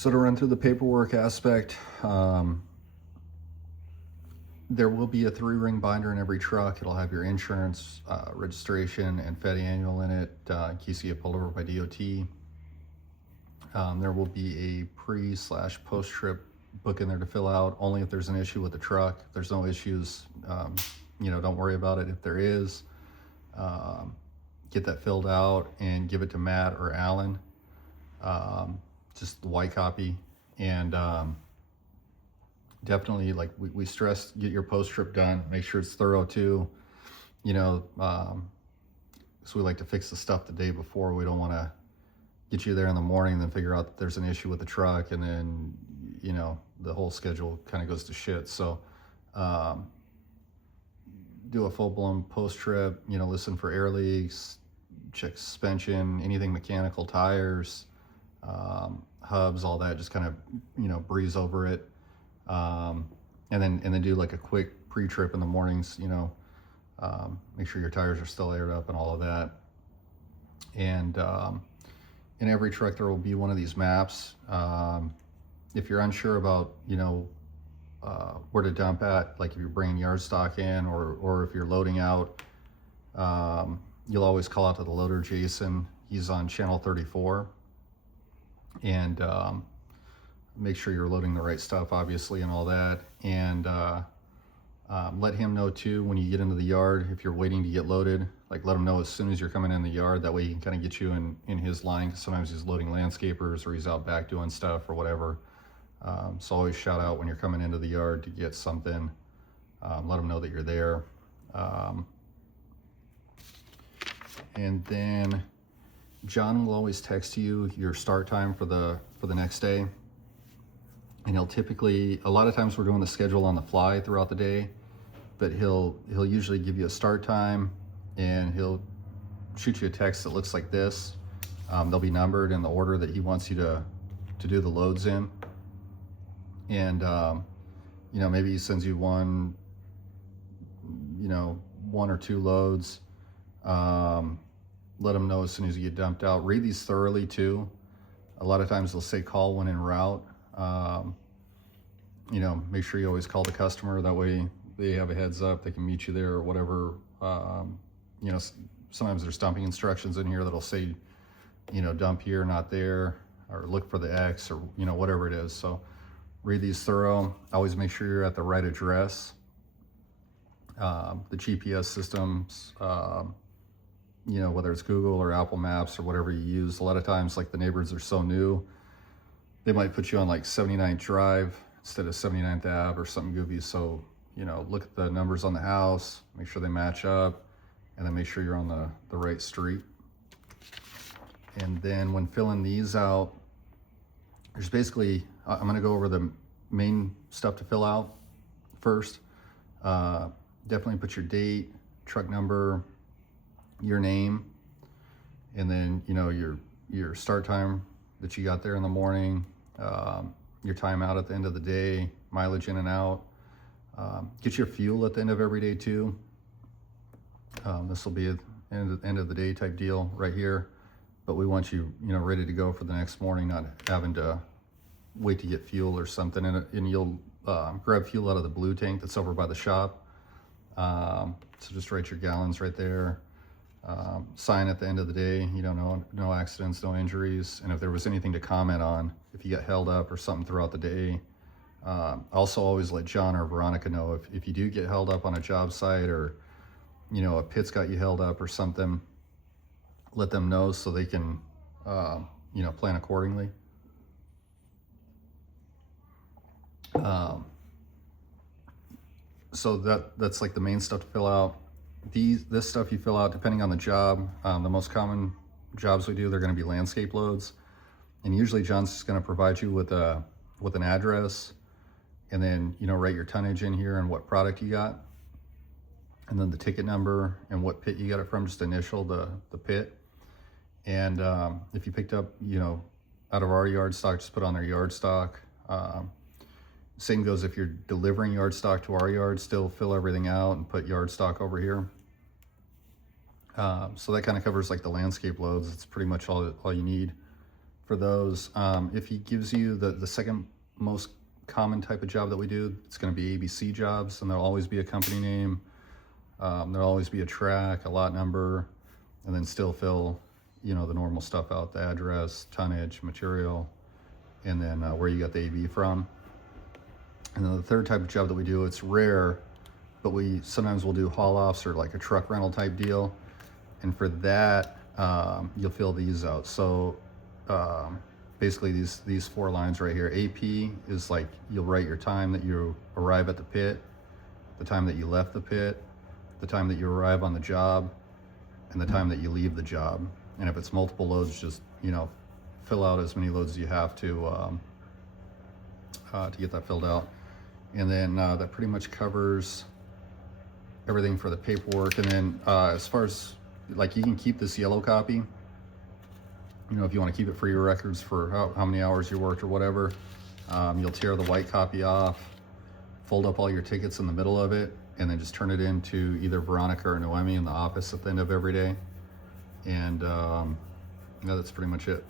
So to run through the paperwork aspect, there will be a 3-ring binder in every truck. It'll have your insurance, registration, and Fed annual in it in case you get pulled over by DOT. There will be a pre/post trip book in there to fill out, only if there's an issue with the truck. If there's no issues, don't worry about it. If there is, get that filled out and give it to Matt or Alan, just the white copy. And definitely, like we stress, get your post trip done, make sure it's thorough too, so we like to fix the stuff the day before. We don't want to get you there in the morning and then figure out that there's an issue with the truck, and then the whole schedule kind of goes to shit. So do a full-blown post trip, listen for air leaks, check suspension, anything mechanical, tires, hubs, all that. Just kind of breeze over it, and then do like a quick pre-trip in the mornings. Make sure your tires are still aired up and all of that. And in every truck there will be one of these maps. If you're unsure about where to dump at, like if you're bringing yard stock in, or if you're loading out, you'll always call out to the loader, Jason. He's on channel 34, and make sure you're loading the right stuff, obviously, and all that. And let him know too when you get into the yard, if you're waiting to get loaded, like let him know as soon as you're coming in the yard. That way he can kind of get you in his line, because sometimes he's loading landscapers or he's out back doing stuff or whatever. So always shout out when you're coming into the yard to get something. Let him know that you're there. And then John will always text you your start time for the next day. And he'll typically, a lot of times we're doing the schedule on the fly throughout the day, but he'll usually give you a start time, and he'll shoot you a text that looks like this. They'll be numbered in the order that he wants you to do the loads in. And maybe he sends you one or two loads. Let him know as soon as you get dumped out. Read these thoroughly too. A lot of times they'll say call when en route. Make sure you always call the customer. That way they have a heads up, they can meet you there or whatever. Sometimes there's dumping instructions in here that'll say, dump here, not there, or look for the X, or whatever it is. So read these thorough. Always make sure you're at the right address. The GPS systems, whether it's Google or Apple Maps or whatever you use, a lot of times, like the neighbors are so new, they might put you on like 79th Drive instead of 79th Ave or something goofy. So, look at the numbers on the house, make sure they match up, and then make sure you're on the right street. And then when filling these out, there's basically, I'm gonna go over the main stuff to fill out first. Definitely put your date, truck number, your name, and then, your start time that you got there in the morning, your time out at the end of the day, mileage in and out. Get your fuel at the end of every day too. This will be an end of the day type deal right here, but we want you, ready to go for the next morning, not having to wait to get fuel or something. And you'll grab fuel out of the blue tank that's over by the shop. So just write your gallons right there. Sign at the end of the day, no accidents, no injuries. And if there was anything to comment on, if you get held up or something throughout the day, also always let John or Veronica know if you do get held up on a job site, or a pit's got you held up or something. Let them know so they can plan accordingly. So that's like the main stuff to fill out. This stuff you fill out depending on the job. The most common jobs we do, they're going to be landscape loads, and usually John's just going to provide you with an address, and then write your tonnage in here and what product you got, and then the ticket number and what pit you got it from. Just initial the pit. And if you picked up out of our yard stock, just put on their yard stock. Same goes if you're delivering yard stock to our yard, still fill everything out and put yard stock over here. So that kind of covers like the landscape loads. It's pretty much all you need for those. If he gives you the second most common type of job that we do, it's going to be ABC jobs, and there'll always be a company name. There'll always be a track, a lot number, and then still fill, you know, the normal stuff out, the address, tonnage, material, and then where you got the AB from. And then the third type of job that we do, it's rare, but we sometimes we'll do haul offs or like a truck rental type deal. And for that, you'll fill these out. So basically these 4 lines right here. AP is like you'll write your time that you arrive at the pit, the time that you left the pit, the time that you arrive on the job, and the time that you leave the job. And if it's multiple loads, just, you know, fill out as many loads as you have to get that filled out. And then that pretty much covers everything for the paperwork. And then as far as, like, you can keep this yellow copy, you know, if you want to keep it for your records for how many hours you worked or whatever. You'll tear the white copy off, fold up all your tickets in the middle of it, and then just turn it into either Veronica or Noemi in the office at the end of every day. And yeah, that's pretty much it.